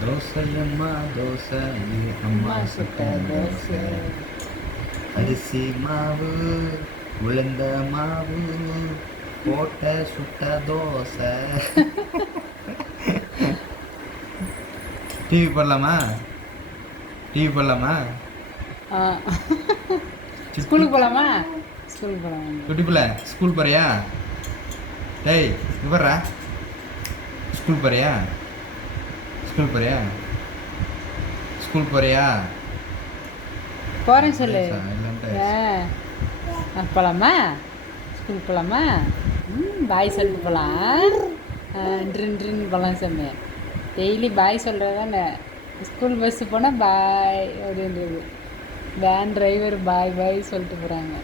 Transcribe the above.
தோசை இது அம்மா சுட்ட தோசை. அரிசி மாவு உளுந்த மாவு போட்ட சுட்ட தோசை. டிவி போடலாமா? டிவி போடலாமா? ஸ்கூலுக்கு போகலாமா ஸ்கூலுக்கு போகலாமா குட்டி பிள்ளை ஸ்கூல் போறியா? டேய் இங்க வர்றா ஸ்கூல் போறியா? ஸ்கூல் போறியா? ஸ்கூல் போறியா? போகிறேன்னு சொல்லு. போகலாமா ஸ்கூலுக்கு போகலாமா ம் பாய் சொல்லிட்டு போகலாம் ட்ரின்னு போகலாம் சாமி. டெய்லி பாய் சொல்கிறது தானே ஸ்கூல் பஸ்ஸு போனால் பாய் அப்படின்றது. வேன் டிரைவர் பாய் பாய் சொல்லிட்டு போகிறாங்க